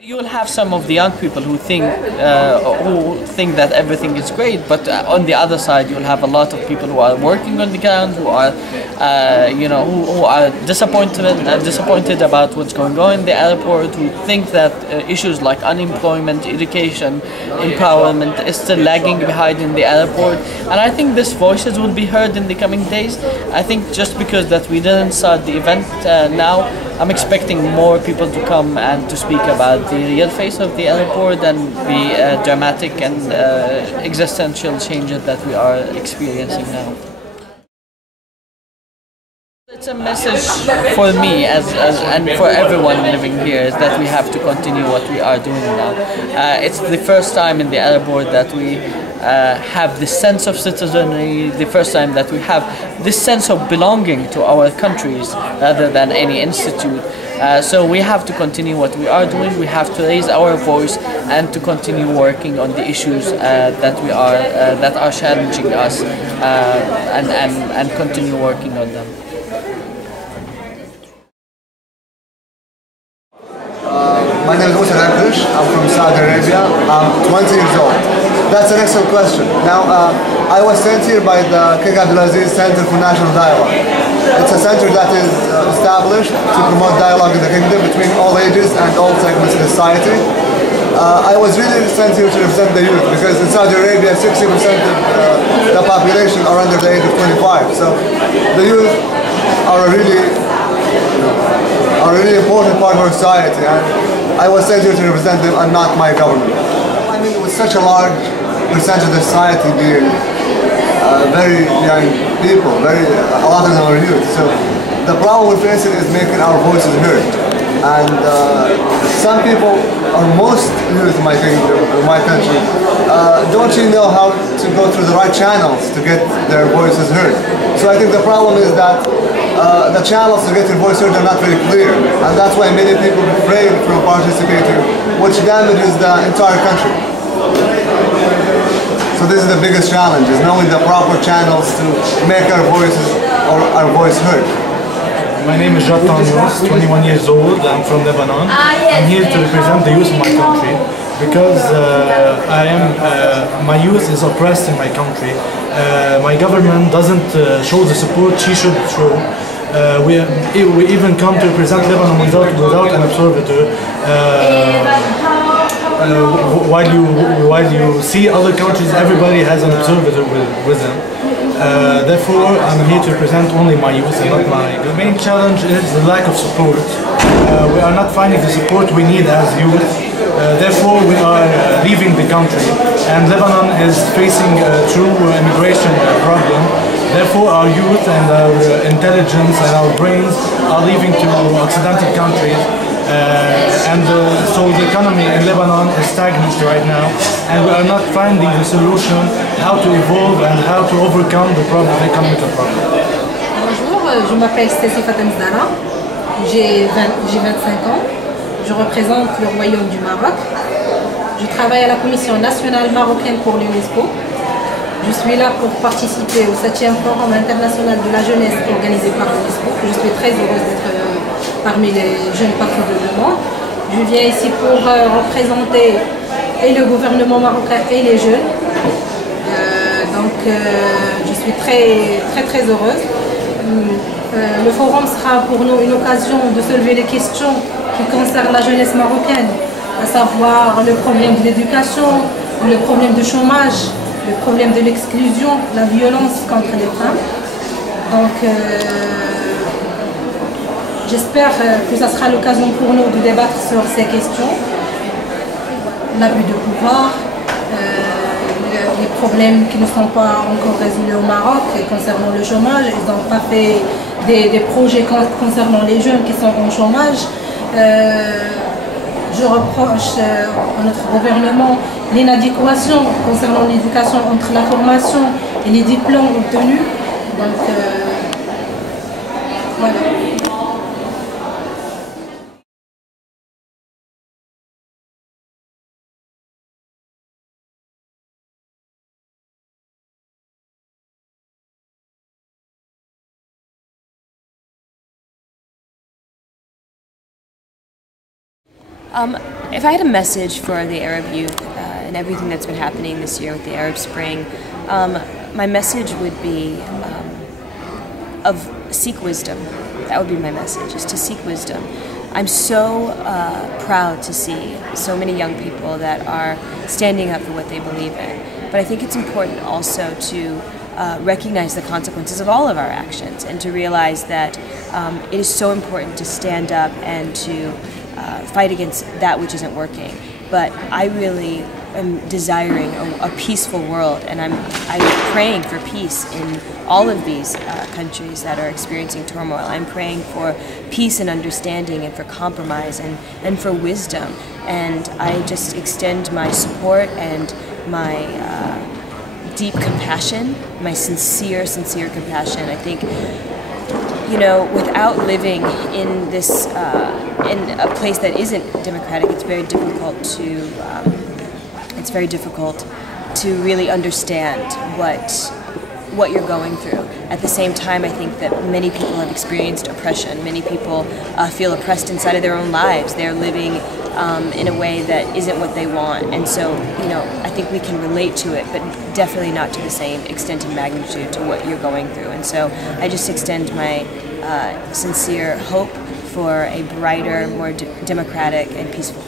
You'll have some of the young people who think that everything is great, but on the other side, you'll have a lot of people who are working on the ground, who are, who are disappointed about what's going on in the airport, who think that issues like unemployment, education, empowerment is still lagging behind in the airport. And I think these voices will be heard in the coming days. I think just because that we didn't start the event now, I'm expecting more people to come and to speak about the real face of the airport and the dramatic and existential changes that we are experiencing now. It's a message for me and for everyone living here is that we have to continue what we are doing now. It's the first time in the airport that we have this sense of citizenry, the first time that we have this sense of belonging to our countries rather than any institute. So we have to continue what we are doing. We have to raise our voice and to continue working on the issues that are challenging us and continue working on them. My name is I'm from Saudi Arabia. I'm 20 years old. That's an excellent question. Now, I was sent here by the King Abdulaziz Center for National Dialogue. It's a center that is established to promote dialogue in the kingdom between all ages and all segments of society. I was really sent here to represent the youth because in Saudi Arabia 60% of the population are under the age of 25. So the youth are a really important part of our society, and I was sent here to represent them and not my government. I mean, with such a large percentage of the society being very young people, a lot of them are youth, so the problem we're facing is making our voices heard. And some people, or most youth in my kingdom, in my country, don't really know how to go through the right channels to get their voices heard. So I think the problem is that the channels to get your voice heard are not very clear, and that's why many people refrain from participating, which damages the entire country. So this is the biggest challenge, is knowing the proper channels to make our voices or our voice heard. My name is Jatan Yous, 21 years old. I'm from Lebanon. I'm here to represent the youth of my country because my youth is oppressed in my country. My government doesn't show the support she should show. We even come to represent Lebanon without an observer. While you see other countries, everybody has an observer with them. Therefore, I'm here to represent only my youth and not my... The main challenge is the lack of support. We are not finding the support we need as youth. Therefore, we are leaving the country, and Lebanon is facing a true immigration problem. Therefore, our youth and our intelligence and our brains are leaving to Occidental countries. So the economy in Lebanon is stagnant right now, and we are not finding the solution how to evolve and how to overcome the economic problem. Bonjour, je m'appelle Stécie Fatemzdara, j'ai 25 ans, je représente le Royaume du Maroc. Je travaille à la Commission nationale marocaine pour l'UNESCO. Je suis là pour participer au 7e Forum international de la jeunesse organisé par l'UNESCO. Je suis très heureuse d'être parmi les jeunes partout dans le monde. Je viens ici pour représenter et le gouvernement marocain et les jeunes. Je suis très heureuse. Le forum sera pour nous une occasion de soulever les questions qui concernent la jeunesse marocaine, à savoir le problème de l'éducation, le problème du chômage, le problème de l'exclusion, la violence contre les femmes. Donc, j'espère que ça sera l'occasion pour nous de débattre sur ces questions. L'abus de pouvoir, les problèmes qui ne sont pas encore résolus au Maroc concernant le chômage. Ils n'ont pas fait des projets concernant les jeunes qui sont en chômage. Je reproche à notre gouvernement l'inadéquation concernant l'éducation entre la formation et les diplômes obtenus. Donc, voilà. If I had a message for the Arab youth and everything that's been happening this year with the Arab Spring, my message would be of seek wisdom. That would be my message, is to seek wisdom. I'm so proud to see so many young people that are standing up for what they believe in. But I think it's important also to recognize the consequences of all of our actions and to realize that it is so important to stand up and to fight against that which isn't working. But I really am desiring a peaceful world, and I'm praying for peace in all of these countries that are experiencing turmoil. I'm praying for peace and understanding and for compromise and for wisdom. And I just extend my support and my deep compassion, my sincere compassion. I think, you know, without living in this, in a place that isn't democratic, it's very difficult to really understand what you're going through. At the same time, I think that many people have experienced oppression. Many people feel oppressed inside of their own lives. They're living in a way that isn't what they want. And so, you know, I think we can relate to it, but definitely not to the same extent and magnitude to what you're going through. And so I just extend my sincere hope for a brighter, more democratic and peaceful